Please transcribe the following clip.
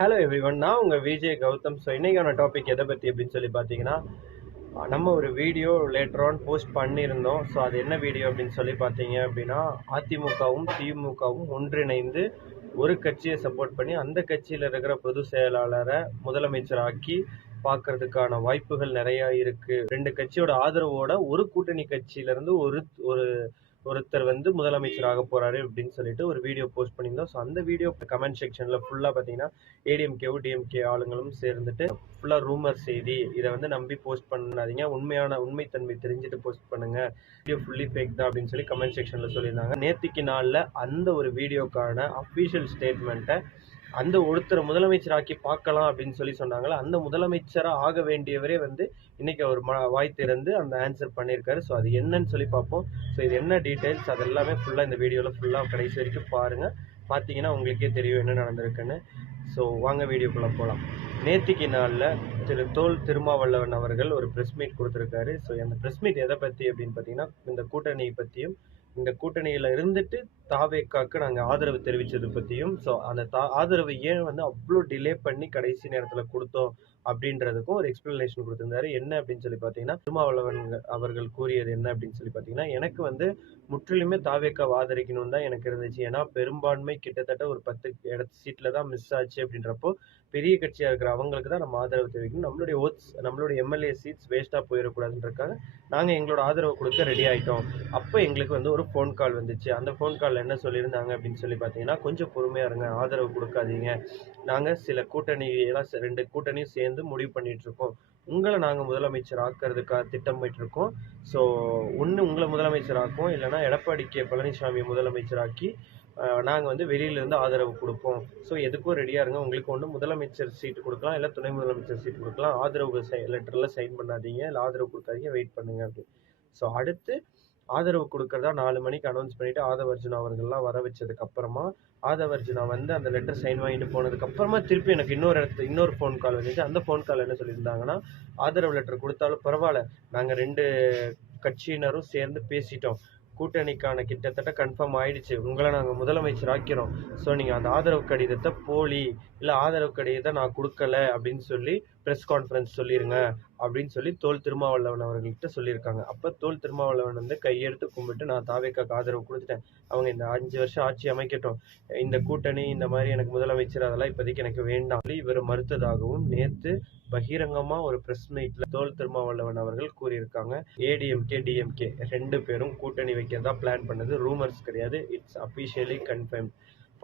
Hello everyone, நான் உங்கள் Vijay Gautham. So இன்றைக்கான டாபிக் எதை பற்றி அப்படின்னு சொல்லி பார்த்தீங்கன்னா, நம்ம ஒரு வீடியோ லேட்டர் ஆன் போஸ்ட் பண்ணியிருந்தோம். ஸோ அது என்ன வீடியோ அப்படின்னு சொல்லி பார்த்தீங்க அப்படின்னா, அதிமுகவும் திமுகவும் ஒன்றிணைந்து ஒரு கட்சியை சப்போர்ட் பண்ணி அந்த கட்சியில் இருக்கிற பொதுச் செயலாளரை முதலமைச்சராக்கி பார்க்கறதுக்கான வாய்ப்புகள் நிறையா இருக்குது. ரெண்டு கட்சியோட ஆதரவோட ஒரு கூட்டணி கட்சியிலேருந்து ஒரு ஒரு ஒருத்தர் வந்து முதலமைச்சராக போறாரு அப்படின்னு சொல்லிட்டு ஒரு வீடியோ போஸ்ட் பண்ணியிருந்தோம். ஸோ அந்த வீடியோ கமெண்ட் செக்ஷன்ல ஃபுல்லா பார்த்தீங்கன்னா ஏடிஎம்கேவும் டிஎம்கே ஆளுங்களும் சேர்ந்துட்டு ஃபுல்லா ரூமர் செய்தி, இதை வந்து நம்பி போஸ்ட் பண்ணாதீங்க, உண்மைத்தன்மை தெரிஞ்சுட்டு போஸ்ட் பண்ணுங்க, வீடியோ ஃபுல்லி ஃபேக் தான் அப்படின்னு சொல்லி கமெண்ட் செக்ஷன்ல சொல்லியிருந்தாங்க. நேத்திக்கு நாளில் அந்த ஒரு வீடியோக்கான அஃபீஷியல் ஸ்டேட்மெண்ட்டை அந்த ஒருத்தர் முதலமைச்சராக்கி பார்க்கலாம் அப்படின்னு சொல்லி சொன்னாங்களா, அந்த முதலமைச்சராக ஆக வேண்டியவரே வந்து இன்னைக்கு அவர் வாய் திறந்து அந்த ஆன்சர் பண்ணியிருக்காரு. ஸோ அது என்னன்னு சொல்லி பார்ப்போம். ஸோ இது என்ன டீட்டெயில்ஸ் அது எல்லாமே ஃபுல்லாக இந்த வீடியோவில் ஃபுல்லாக கடைசி வரைக்கும் பாருங்கள். பார்த்தீங்கன்னா உங்களுக்கே தெரியும் என்ன நடந்திருக்குன்னு. ஸோ வாங்க வீடியோக்குள்ளே போகலாம். நேத்திக்கு நாளில் தோல் திருமாவளவன் அவர்கள் ஒரு ப்ரெஸ் மீட் கொடுத்துருக்காரு. ஸோ அந்த ப்ரெஸ் மீட் எதை பற்றி அப்படின்னு பார்த்தீங்கன்னா, இந்த கூட்டணியை பற்றியும் இந்த கூட்டணியில் இருந்துட்டு தாவேக்காக்கு நாங்கள் ஆதரவு தெரிவித்தது பற்றியும், ஸோ அந்த ஆதரவு ஏன் வந்து அவ்வளோ டிலே பண்ணி கடைசி நேரத்தில் கொடுத்தோம் அப்படின்றதுக்கும் ஒரு எக்ஸ்பிளனேஷன் கொடுத்துருந்தாரு. என்ன அப்படின்னு சொல்லி பார்த்தீங்கன்னா, திருமாவளவன் அவர்கள் கூறியது என்ன அப்படின்னு சொல்லி பார்த்தீங்கன்னா, எனக்கு வந்து முற்றிலுமே தாவேக்காவை ஆதரிக்கணும்னு தான் எனக்கு இருந்துச்சு. ஏன்னா பெரும்பான்மை கிட்டத்தட்ட ஒரு 10 சீட்டில் தான் மிஸ் ஆச்சு. அப்படின்றப்போ பெரிய கட்சியாக இருக்கிற அவங்களுக்கு தான் நம்ம ஆதரவு தெரிவிக்கணும். நம்மளுடைய ஓட்ஸ், நம்மளுடைய எம்எல்ஏ சீட்ஸ் வேஸ்ட்டாக போயிடக்கூடாதுன்றக்காக நாங்கள் எங்களோட ஆதரவு கொடுக்க ரெடி ஆகிட்டோம். அப்போ எங்களுக்கு வந்து ஒரு ஃபோன் கால் வந்துச்சு. அந்த ஃபோன் காலில் என்ன சொல்லியிருந்தாங்க அப்படின்னு சொல்லி பார்த்தீங்கன்னா, கொஞ்சம் பொறுமையாக இருங்க, ஆதரவு கொடுக்காதீங்க, நாங்கள் சில கூட்டணியெல்லாம் 2 கூட்டணியும் சேர்ந்து முடிவு பண்ணிட்டு இருக்கோம், உங்களை நாங்கள் முதலமைச்சர் ஆக்கிறதுக்காக திட்டமிட்டு இருக்கோம். ஸோ ஒன்று உங்களை முதலமைச்சர் ஆக்குவோம், இல்லைனா எடப்பாடி கே பழனிசாமி முதலமைச்சராக்கி நாங்கள் வந்து வெளியிலேருந்து ஆதரவு கொடுப்போம். ஸோ எதுக்கும் ரெடியாக இருங்க, உங்களுக்கு ஒன்று முதலமைச்சர் சீட்டு கொடுக்கலாம், இல்லை துணை முதலமைச்சர் சீட்டு கொடுக்கலாம், ஆதரவு லெட்டரில் சைன் பண்ணாதீங்க, இல்லை ஆதரவு கொடுக்காதீங்க, வெயிட் பண்ணுங்க அப்படின்னு. ஸோ அடுத்து ஆதரவு கொடுக்கறதா 4 மணிக்கு அனௌன்ஸ் பண்ணிட்டு ஆதவர்ஜுனா அவர்கள்லாம் வர வச்சதுக்கு அப்புறமா ஆதவர்ஜுனா வந்து அந்த லெட்டர் சைன் வாங்கிட்டு போனதுக்கு அப்புறமா திருப்பி எனக்கு இன்னொரு ஃபோன் கால் வந்துச்சு. அந்த ஃபோன் கால் என்ன சொல்லியிருந்தாங்கன்னா, ஆதரவு லெட்டர் கொடுத்தாலும் பரவாயில்ல, நாங்கள் 2 கட்சியினரும் சேர்ந்து பேசிட்டோம், கூட்டணிக்கான கிட்டத்தட்ட கன்ஃபார்ம் ஆயிடுச்சு, உங்களை நாங்கள் முதலமைச்சர் ஆக்கிறோம், ஸோ நீங்கள் அந்த ஆதரவு கடிதத்தை போலி, இல்லை ஆதரவு கடிதத்தை நான் கொடுக்கல அப்படின்னு சொல்லி ப்ரெஸ் கான்ஃபரன்ஸ் சொல்லிடுங்க அப்படின்னு சொல்லி தோல் திருமாவளவன் அவர்கள்கிட்ட சொல்லியிருக்காங்க. அப்போ தோல் திருமாவளவன் வந்து கையெடுத்து கும்பிட்டு, நான் தாவேக்காக்கு ஆதரவு கொடுத்துட்டேன், அவங்க இந்த 5 வருஷம் ஆட்சி அமைக்கட்டும், இந்த கூட்டணி இந்த மாதிரி எனக்கு முதலமைச்சர் அதெல்லாம் இப்போதைக்கு எனக்கு வேண்டாம் இவர் மறுத்ததாகவும் நேற்று பகிரங்கமா ஒரு பிரஸ் மீட்ல தோல் திருமாவளவன் அவர்கள் கூறியிருக்காங்க. ஏடிஎம்கே டிஎம்கே 2 பேரும் கூட்டணி வைக்கிறதா பிளான் பண்ணது ரூமர்ஸ் கிடையாது, இட்ஸ் அபிஷியலி கன்ஃபர்ம்.